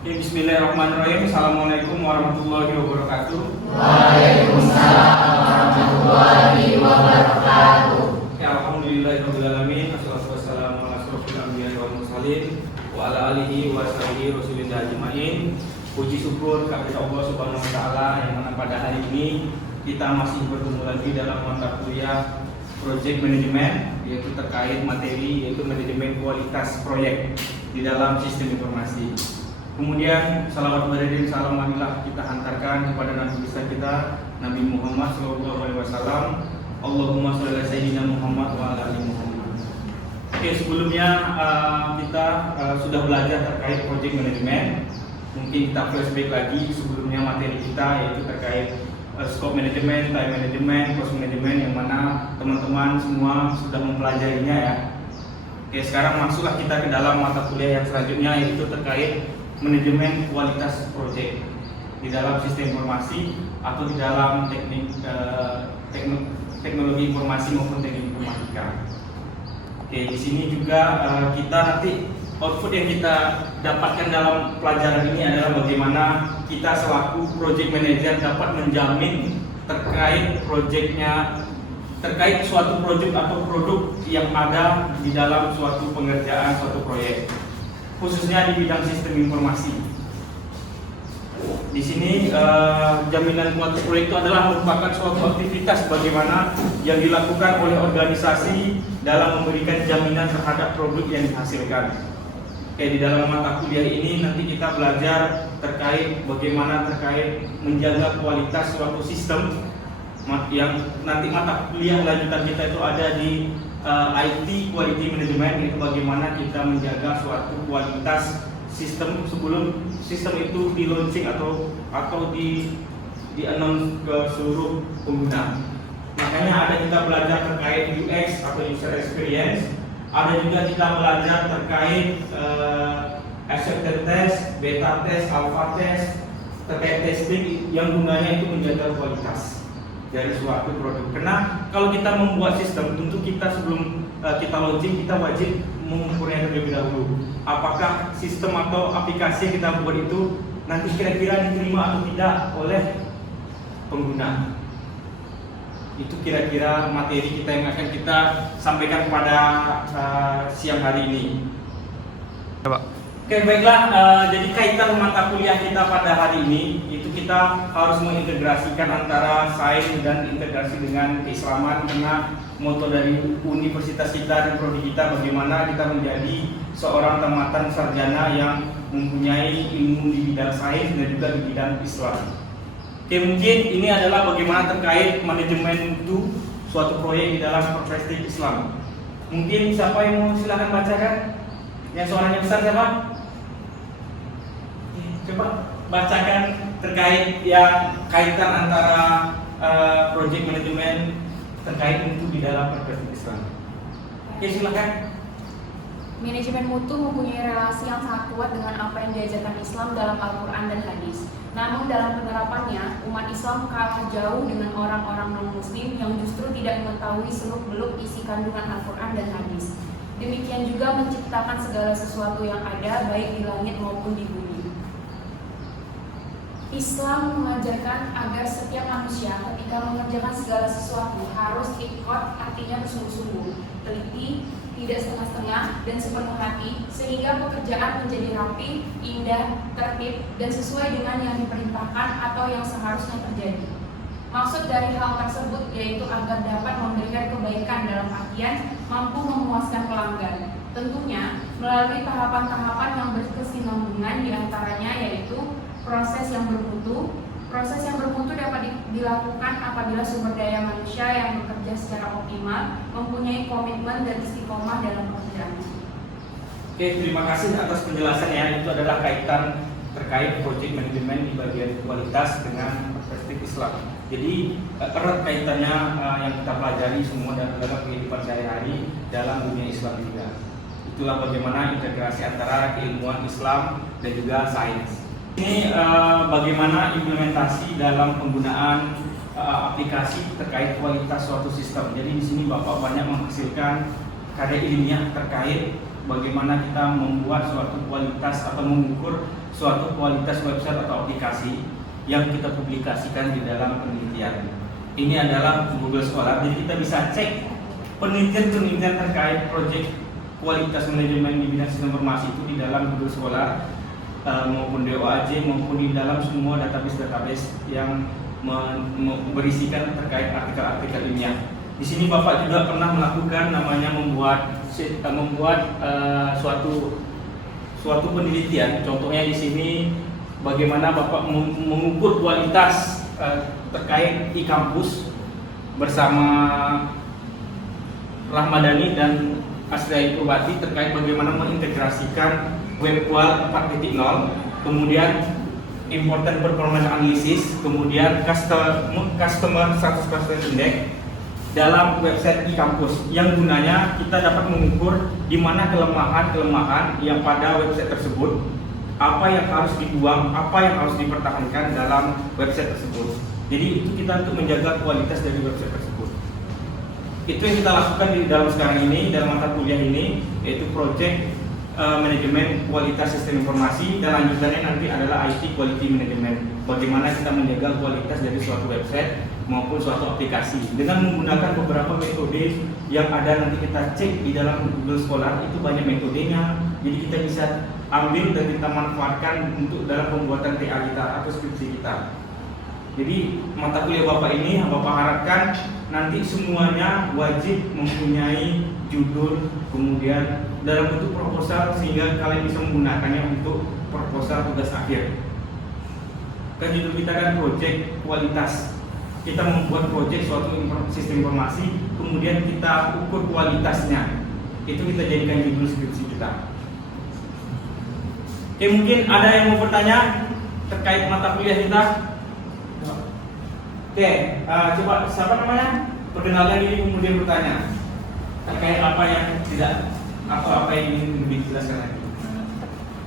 Ya, bismillahirrahmanirrahim. Assalamualaikum warahmatullahi wabarakatuh. Waalaikumsalam warahmatullahi wabarakatuh. Ya, alhamdulillahirabbil alamin. Wassalatu wassalamu ala asyrofil anbiya'i wal mursalin wa ala alihi wa sahbihi rasulillah ajmain. Puji syukur kepada Allah Subhanahu wa taala yang mana pada hari ini kita masih bertemu lagi dalam mata kuliah Project Management, yaitu terkait materi yaitu manajemen kualitas proyek di dalam sistem informasi. Kemudian salawat beriring salam marilah kita hantarkan kepada Nabi besar kita Nabi Muhammad SAW. Allahumma sholli ala sayyidina Muhammad wa ala ali Muhammad. Oke, sebelumnya kita sudah belajar terkait project management. Mungkin kita flashback lagi sebelumnya materi kita yaitu terkait scope management, time management, cost management yang mana teman-teman semua sudah mempelajarinya ya. Oke, sekarang masuklah kita ke dalam mata kuliah yang selanjutnya yaitu terkait manajemen kualitas proyek di dalam sistem informasi atau di dalam teknologi informasi maupun teknik informatika. Oke, di sini juga kita nanti output yang kita dapatkan dalam pelajaran ini adalah bagaimana kita selaku project manager dapat menjamin terkait proyeknya, terkait suatu proyek atau produk yang ada di dalam suatu pengerjaan suatu proyek, khususnya di bidang sistem informasi. Di sini jaminan kualitas proyek itu adalah merupakan suatu aktivitas bagaimana yang dilakukan oleh organisasi dalam memberikan jaminan terhadap produk yang dihasilkan. Oke, di dalam mata kuliah ini nanti kita belajar terkait bagaimana terkait menjaga kualitas suatu sistem yang nanti mata kuliah lanjutan kita itu ada di IT Quality Management, itu bagaimana kita menjaga suatu kualitas sistem sebelum sistem itu di launching atau di announce ke seluruh pengguna. Makanya ada kita belajar terkait UX atau user experience, ada juga kita belajar terkait acceptance test, beta test, alpha test, terkait testing yang gunanya itu menjaga kualitas dari suatu produk. Karena kalau kita membuat sistem, tentu kita sebelum kita launching kita wajib mengukurnya terlebih dahulu. Apakah sistem atau aplikasi yang kita buat itu nanti kira-kira diterima atau tidak oleh pengguna. Itu kira-kira materi kita yang akan kita sampaikan pada siang hari ini. Coba. Oke, baiklah, jadi kaitan mata kuliah kita pada hari ini itu kita harus mengintegrasikan antara sains dan integrasi dengan keislaman, karena moto dari universitas kita dan prodi kita bagaimana kita menjadi seorang tamatan sarjana yang mempunyai ilmu di bidang sains dan juga di bidang Islam. Oke, mungkin ini adalah bagaimana terkait manajemen itu suatu proyek di dalam perspektif Islam. Mungkin siapa yang mau silahkan bacakan? Yang suaranya besar siapa? Coba bacakan terkait yang kaitan antara project management terkait mutu di dalam perspektif Islam. Oke, silakan. Manajemen mutu mempunyai relasi yang sangat kuat dengan apa yang diajarkan Islam dalam Al-Quran dan Hadis. Namun dalam penerapannya, umat Islam kalah jauh dengan orang-orang non-muslim yang justru tidak mengetahui seluk-beluk isi kandungan Al-Quran dan Hadis. Demikian juga menciptakan segala sesuatu yang ada, baik di langit maupun di bumi. Islam mengajarkan agar setiap manusia ketika mengerjakan segala sesuatu harus ikut, artinya bersungguh-sungguh, teliti, tidak setengah-setengah, dan sepenuh hati, sehingga pekerjaan menjadi rapi, indah, tertib, dan sesuai dengan yang diperintahkan atau yang seharusnya terjadi. Maksud dari hal tersebut yaitu agar dapat memberikan kebaikan dalam artian mampu memuaskan pelanggan. Tentunya melalui tahapan-tahapan yang berkesinambungan, diantaranya yaitu proses yang bermutu. Proses yang bermutu dapat dilakukan apabila sumber daya manusia yang bekerja secara optimal mempunyai komitmen dan istiqomah dalam pekerjaannya. Oke, terima kasih atas penjelasannya. Itu adalah kaitan terkait project management di bagian kualitas dengan perspektif Islam. Jadi erat kaitannya yang kita pelajari semua dalam kehidupan sehari-hari dalam dunia Islam juga. Itulah bagaimana integrasi antara keilmuan Islam dan juga sains. Ini bagaimana implementasi dalam penggunaan aplikasi terkait kualitas suatu sistem. Jadi di sini Bapak banyak menghasilkan karya ilmiah terkait bagaimana kita membuat suatu kualitas atau mengukur suatu kualitas website atau aplikasi yang kita publikasikan di dalam penelitian. Ini adalah Google Scholar, jadi kita bisa cek penelitian-penelitian terkait proyek kualitas manajemen di bidang sistem informasi itu di dalam Google Scholar maupun DOAJ maupun di dalam semua database yang berisikan terkait artikel-artikel ilmiah. Di sini Bapak juga pernah melakukan namanya membuat suatu penelitian. Contohnya di sini bagaimana Bapak mengukur kualitas terkait e-kampus bersama Rahmadani dan Asri Purbati terkait bagaimana mengintegrasikan WebQual 4.0, kemudian important performance analysis, kemudian customer satisfaction index dalam website e-kampus yang gunanya kita dapat mengukur di mana kelemahan-kelemahan yang pada website tersebut, apa yang harus dibuang, apa yang harus dipertahankan dalam website tersebut. Jadi itu kita untuk menjaga kualitas dari website tersebut. Itu yang kita lakukan di dalam sekarang ini, dalam mata kuliah ini, yaitu project manajemen kualitas sistem informasi, dan lanjutannya nanti adalah IT quality management. Bagaimana kita menjaga kualitas dari suatu website maupun suatu aplikasi dengan menggunakan beberapa metode yang ada nanti kita cek di dalam Google Scholar. Itu banyak metodenya, jadi kita bisa ambil dan kita manfaatkan untuk dalam pembuatan TA kita atau skripsi kita. Jadi mata kuliah Bapak ini Bapak harapkan nanti semuanya wajib mempunyai judul, kemudian dalam bentuk proposal sehingga kalian bisa menggunakannya untuk proposal tugas akhir. Kan judul kita kan project kualitas. Kita membuat project suatu sistem informasi, kemudian kita ukur kualitasnya. Itu kita jadikan judul skripsi kita. Oke, mungkin ada yang mau bertanya terkait mata kuliah kita? Oke, coba siapa namanya? Perkenalkan diri kemudian bertanya terkait apa yang tidak atau apa yang ingin lebih dijelaskan lagi.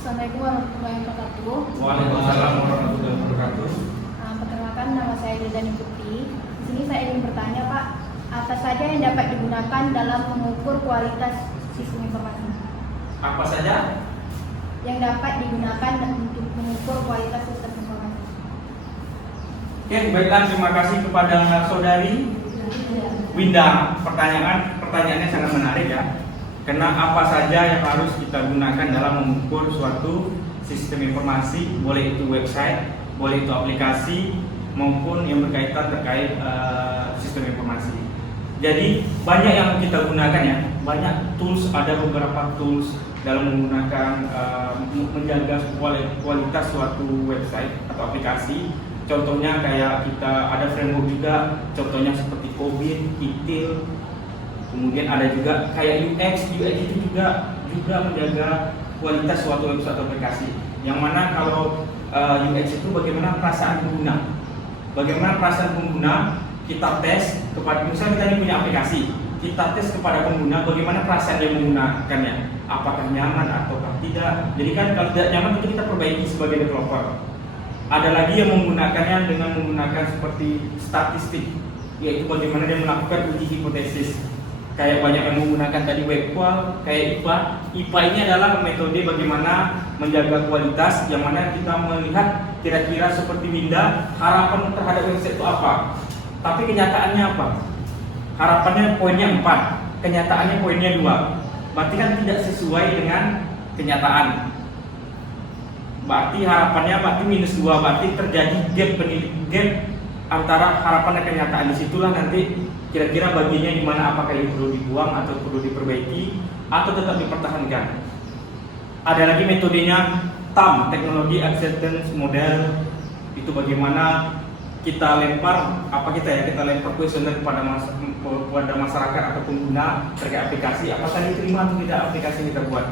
Assalamualaikum warahmatullahi wabarakatuh. Waalaikumsalam warahmatullahi wabarakatuh. Perkenalkan, nama saya Dildani Putri. Di sini saya ingin bertanya, Pak, apa saja yang dapat digunakan dalam mengukur kualitas sistem informasi? Apa saja yang dapat digunakan untuk mengukur kualitas sistem informasi? Oke, baiklah, terima kasih kepada saudari Winda. Pertanyaannya sangat menarik ya. Karena apa saja yang harus kita gunakan dalam mengukur suatu sistem informasi, boleh itu website, boleh itu aplikasi, maupun yang berkaitan terkait sistem informasi. Jadi banyak yang kita gunakan ya, banyak tools, ada beberapa tools dalam menggunakan menjaga kualitas suatu website atau aplikasi. Contohnya kayak kita ada framework juga, contohnya seperti Cobit, ITIL. Kemudian ada juga kayak UX itu juga menjaga kualitas suatu website atau aplikasi. Yang mana kalau UX itu bagaimana perasaan pengguna. Bagaimana perasaan pengguna, kita tes kepada, misalnya kita ini punya aplikasi, kita tes kepada pengguna bagaimana perasaan dia menggunakannya, apakah nyaman atau tidak. Jadi kan kalau tidak nyaman itu kita perbaiki sebagai developer. Ada lagi yang menggunakannya dengan menggunakan seperti statistik, yaitu bagaimana dia melakukan uji hipotesis. Kayak banyak yang menggunakan tadi WebQual, kayak IPA. IPA ini adalah metode bagaimana menjaga kualitas, yang mana kita melihat kira-kira seperti Winda, harapan terhadap website itu apa. Tapi kenyataannya apa? Harapannya poinnya 4, kenyataannya poinnya 2. Berarti kan tidak sesuai dengan kenyataan. Berarti harapannya minus 2, berarti terjadi gap antara harapan dan kenyataan. Disitulah nanti kira-kira bagiannya di mana, apakah ini perlu dibuang atau perlu diperbaiki atau tetap dipertahankan. Ada lagi metodenya TAM, Technology Acceptance Model. Itu bagaimana kita lempar kita lempar kuesioner kepada masyarakat atau pengguna terkait aplikasi, apakah diterima atau tidak aplikasi yang kita buat.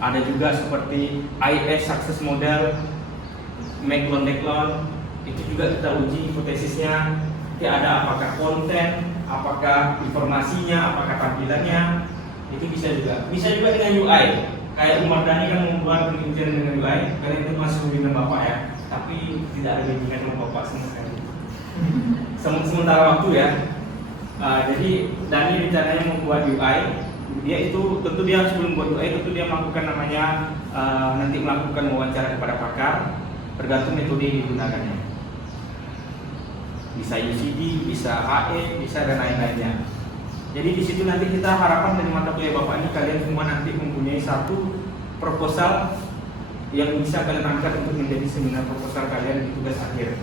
Ada juga seperti IS Success Model, Declone. Itu juga kita uji hipotesisnya. Ada apakah konten, apakah informasinya, apakah tampilannya. Itu bisa juga dengan UI. Kayak Umar Dhani kan membuat penelitian dengan UI, karena itu masih bimbingan Bapak ya, tapi tidak ada bimbingan sama Bapak sama sekali. Sementara waktu ya. Jadi Dhani rencananya membuat UI Dia itu tentu dia sebelum buat UI tentu dia melakukan namanya nanti melakukan wawancara kepada pakar, tergantung metode yang digunakannya. Bisa UCD, bisa HE, bisa dan lain-lainnya. Jadi di situ nanti kita harapan dari mata kuliah Bapak ini kalian semua nanti mempunyai satu proposal yang bisa kalian angkat untuk menjadi seminar proposal kalian di tugas akhir.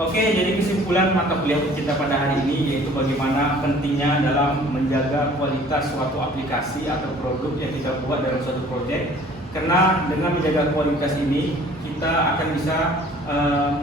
Oke, jadi kesimpulan mata kuliah kita pada hari ini yaitu bagaimana pentingnya dalam menjaga kualitas suatu aplikasi atau produk yang kita buat dalam suatu proyek. Karena dengan menjaga kualitas ini kita akan bisa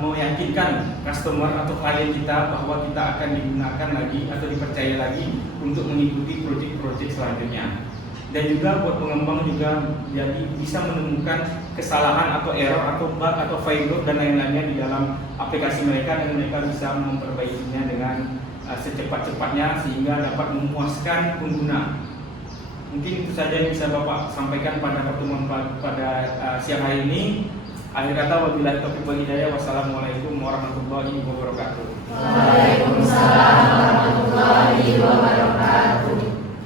meyakinkan customer atau klien kita bahwa kita akan digunakan lagi atau dipercaya lagi untuk mengikuti proyek-proyek selanjutnya. Dan juga buat pengembang juga jadi bisa menemukan kesalahan atau error atau bug atau failure dan lain-lainnya di dalam aplikasi mereka, dan mereka bisa memperbaikinya dengan secepat-cepatnya sehingga dapat memuaskan pengguna. Mungkin itu saja yang bisa Bapak sampaikan pada pertemuan pada siang hari ini. Akhir kata, wabillahi taufiq wal hidayah. Wassalamualaikum warahmatullahi wabarakatuh. Waalaikumsalam.